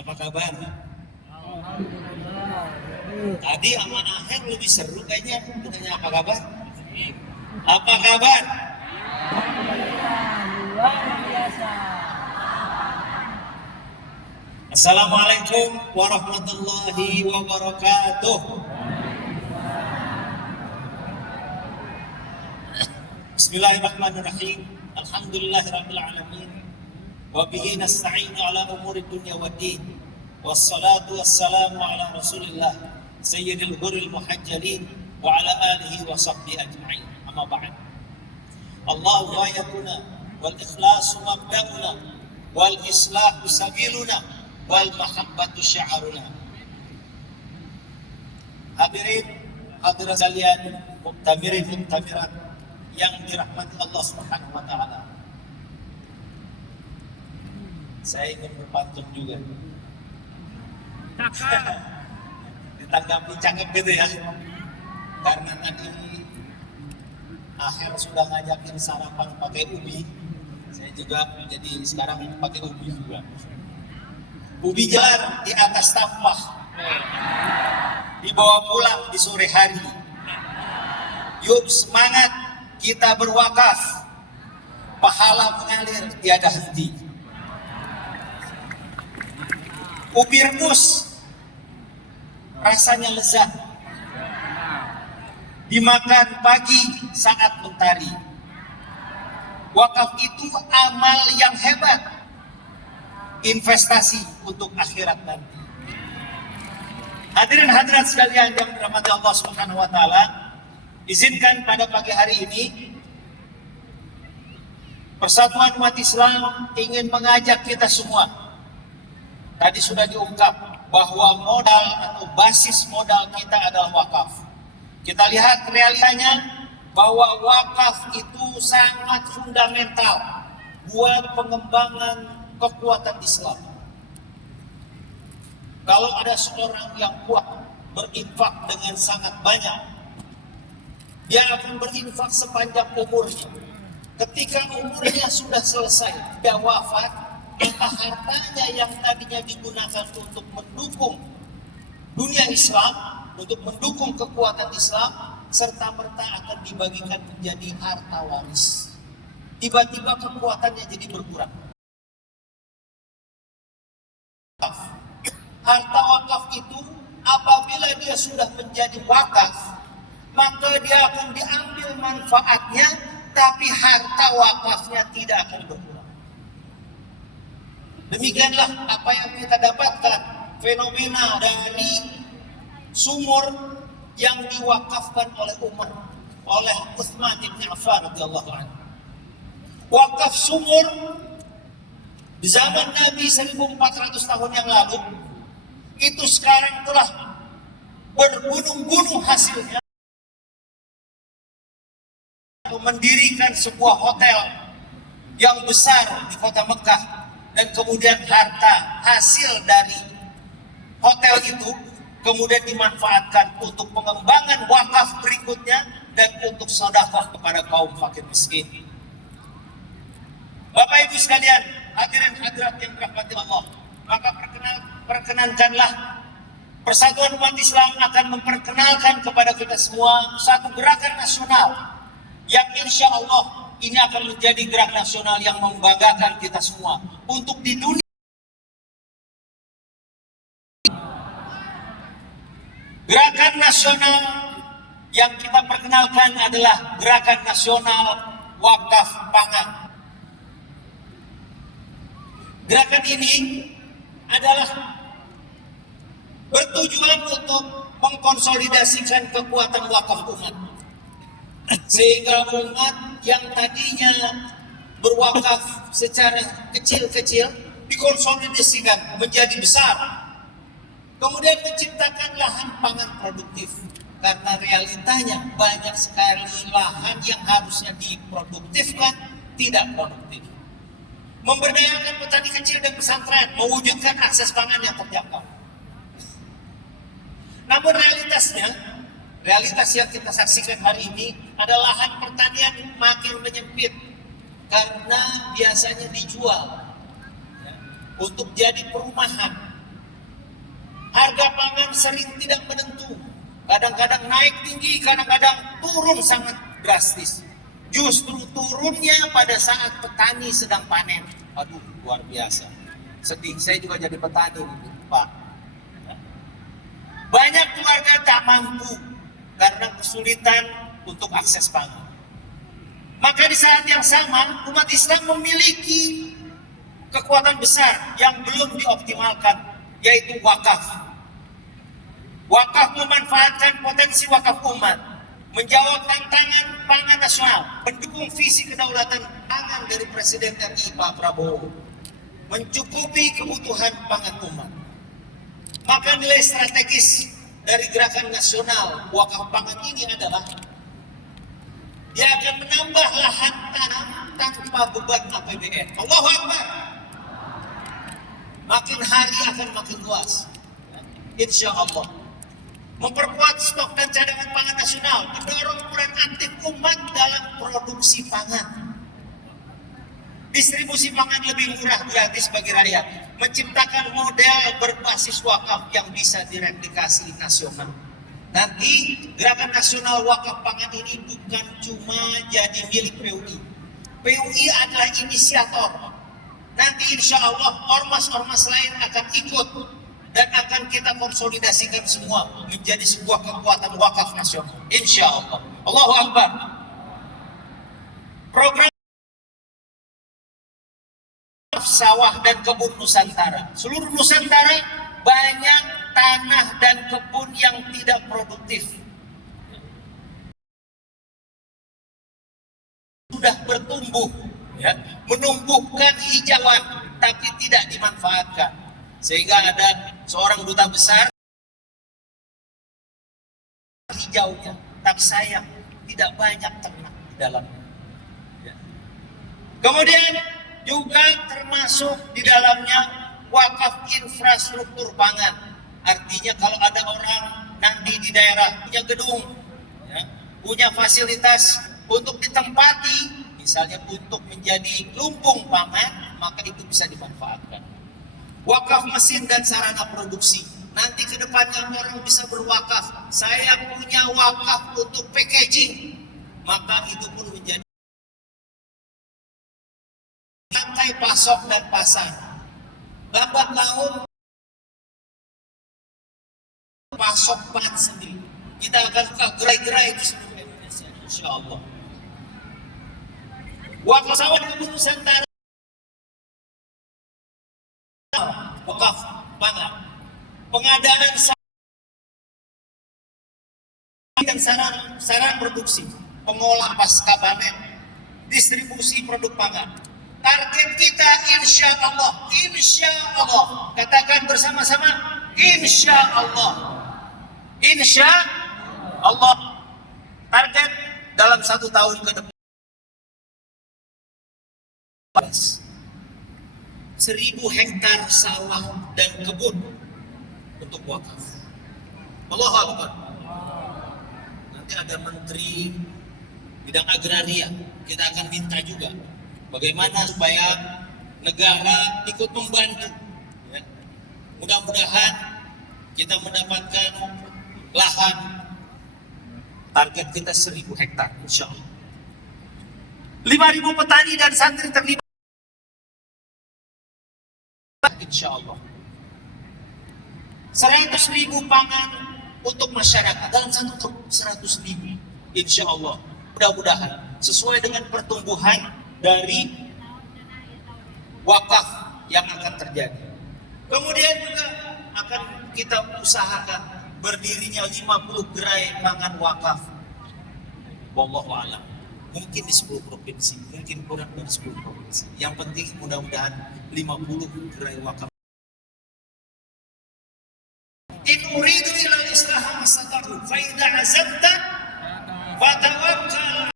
Apa kabar? Tadi sama Aher lebih seru kayaknya. Tanya apa kabar? Apa kabar? Luar biasa. Assalamualaikum warahmatullahi wabarakatuh. Bismillahirrahmanirrahim. Alhamdulillahirabbil alamin. Wa bihi nasta'inu ala umuri dunya waddin. Wassalatu wassalamu ala Rasulillah sayyidil hurril muhajjalin wa ala alihi wa sahbihi ajma'in. Amma ba'd. Allahu ghayatuna wal ikhlasu mabda'una wal islahu sabiluna wal mahabbatu syi'aruna. Hadirin hadirat sekalian, muktamirin muktamirat yang dirahmati Allah Subhanahu wa taala. Saya ingin berpantun juga. Ditanggapi cakep gitu ya. Karena tadi Akhir sudah ngajakin sarapan pakai ubi. Saya juga jadi sekarang pakai ubi juga. Ubi jalan di atas tampah, dibawa pulang di sore hari. Yuk semangat, kita berwakaf, pahala mengalir tiada henti. Ubi rebus rasanya lezat, dimakan pagi saat mentari. Wakaf itu amal yang hebat, investasi untuk akhirat nanti. Hadirin hadirat sekalian yang dirahmati Allah Subhanahu wa taala, izinkan pada pagi hari ini Persatuan Umat Islam ingin mengajak kita semua. Tadi sudah diungkap bahwa modal atau basis modal kita adalah wakaf. Kita lihat realitanya bahwa wakaf itu sangat fundamental buat pengembangan kekuatan Islam. Kalau ada seorang yang kuat berinfak dengan sangat banyak, dia akan berinfak sepanjang umurnya. Ketika umurnya sudah selesai, dia wafat, maka hartanya yang tadinya digunakan untuk mendukung dunia Islam, untuk mendukung kekuatan Islam, serta-merta akan dibagikan menjadi harta waris. Tiba-tiba kekuatannya jadi berkurang. Harta wakaf itu apabila dia sudah menjadi wakaf, maka dia akan diambil manfaatnya, tapi harta wakafnya tidak akan berkurang. Demikianlah apa yang kita dapatkan, fenomena dari sumur yang diwakafkan oleh Umar, oleh Utsman bin Affan radhiyallahu anhu. Wakaf sumur di zaman Nabi 1400 tahun yang lalu itu sekarang telah bergunung-gunung hasilnya, mendirikan sebuah hotel yang besar di kota Mekah. Dan kemudian harta hasil dari hotel itu kemudian dimanfaatkan untuk pengembangan wakaf berikutnya dan untuk sedekah kepada kaum fakir miskin. Bapak Ibu sekalian, hadirin hadirat yang dirahmati Allah, maka perkenankanlah Persatuan Umat Islam akan memperkenalkan kepada kita semua satu gerakan nasional yang insya Allah ini akan menjadi gerakan nasional yang membanggakan kita semua untuk di dunia. Gerakan nasional yang kita perkenalkan adalah Gerakan Nasional Wakaf Pangan. Gerakan ini adalah bertujuan untuk mengkonsolidasikan kekuatan wakaf umat, sehingga umat yang tadinya berwakaf secara kecil-kecil dikonsolidasikan menjadi besar. Kemudian menciptakan lahan pangan produktif. Karena realitanya banyak sekali lahan yang harusnya diproduktifkan tidak produktif. Memberdayakan petani kecil dan pesantren, mewujudkan akses pangan yang terjangkau. Namun realitas yang kita saksikan hari ini adalah lahan pertanian makin menyempit karena biasanya dijual untuk jadi perumahan Harga pangan sering tidak menentu. Kadang-kadang naik tinggi, kadang-kadang turun sangat drastis. Justru turunnya pada saat petani sedang panen. Aduh, luar biasa. Sedih, saya juga jadi petani, Pak. Banyak keluarga tak mampu karena kesulitan untuk akses pangan. Maka di saat yang sama, umat Islam memiliki kekuatan besar yang belum dioptimalkan, yaitu wakaf. Wakaf memanfaatkan potensi wakaf umat, menjawab tantangan pangan nasional, mendukung visi kedaulatan pangan dari Presiden RI Pak Prabowo, mencukupi kebutuhan pangan umat. Maka nilai strategis dari gerakan nasional wakaf pangan ini adalah dia akan menambah lahan tanam tanpa beban APBN. Allahu Akbar. Makin hari akan makin luas, insya Allah. Memperkuat stok dan cadangan pangan nasional, mendorong peran aktif umat dalam produksi pangan. Distribusi pangan lebih murah gratis bagi rakyat, menciptakan model berbasis wakaf yang bisa direplikasi nasional. Nanti gerakan nasional wakaf pangan ini bukan cuma jadi milik PUI. PUI adalah inisiator. Nanti insya Allah ormas-ormas lain akan ikut dan akan kita konsolidasikan semua menjadi sebuah kekuatan wakaf nasional. Insya Allah. Allahu Akbar. Program sawah dan kebun Nusantara. Seluruh Nusantara banyak tanah dan kebun yang tidak produktif. Sudah bertumbuh, ya, menumbuhkan hijauan, tapi tidak dimanfaatkan. Sehingga ada seorang duta besar hijaunya, tapi sayang tidak banyak ternak di dalamnya. Ya. Kemudian juga termasuk di dalamnya wakaf infrastruktur pangan. Artinya kalau ada orang nanti di daerah punya gedung, ya, punya fasilitas untuk ditempati, misalnya untuk menjadi lumbung pangan, maka itu bisa dimanfaatkan. Wakaf mesin dan sarana produksi. Nanti ke depannya orang bisa berwakaf. Saya punya wakaf untuk packaging. Maka itu pun menjadi rantai pasok dan pasar. Lambat laun pasok pangan sendiri. Kita akan buka gerai-gerai di seluruh Indonesia, insya Allah. Wakaf sawah dan kebun Nusantara. Wakaf pangan, pengadaan dan sarana produksi, pengolah pasca panen, distribusi produk pangan. Target kita insya Allah, katakan bersama-sama, insya Allah, target dalam 1 tahun ke depan 1.000 hektar sawah dan kebun untuk wakaf. Allahu Akbar. Nanti ada menteri bidang agraria, kita akan minta juga bagaimana supaya negara ikut membantu. Ya. Mudah-mudahan kita mendapatkan lahan, target kita 1.000 hektar, insya Allah. 5.000 petani dan santri terlibat, insya Allah. 100.000 pangan untuk masyarakat dalam 1 tahun, 100.000, insya Allah. Mudah-mudahan sesuai dengan pertumbuhan dari wakaf yang akan terjadi. Kemudian juga akan kita usahakan berdirinya 50 gerai pangan wakaf. Wallahu a'lam. Mungkin di 10 provinsi, mungkin kurang dari 10 provinsi. Yang penting mudah-mudahan 50 gerai wakaf. In uridu ila al-islaha mastata'tu fa idza azamta fatawakkal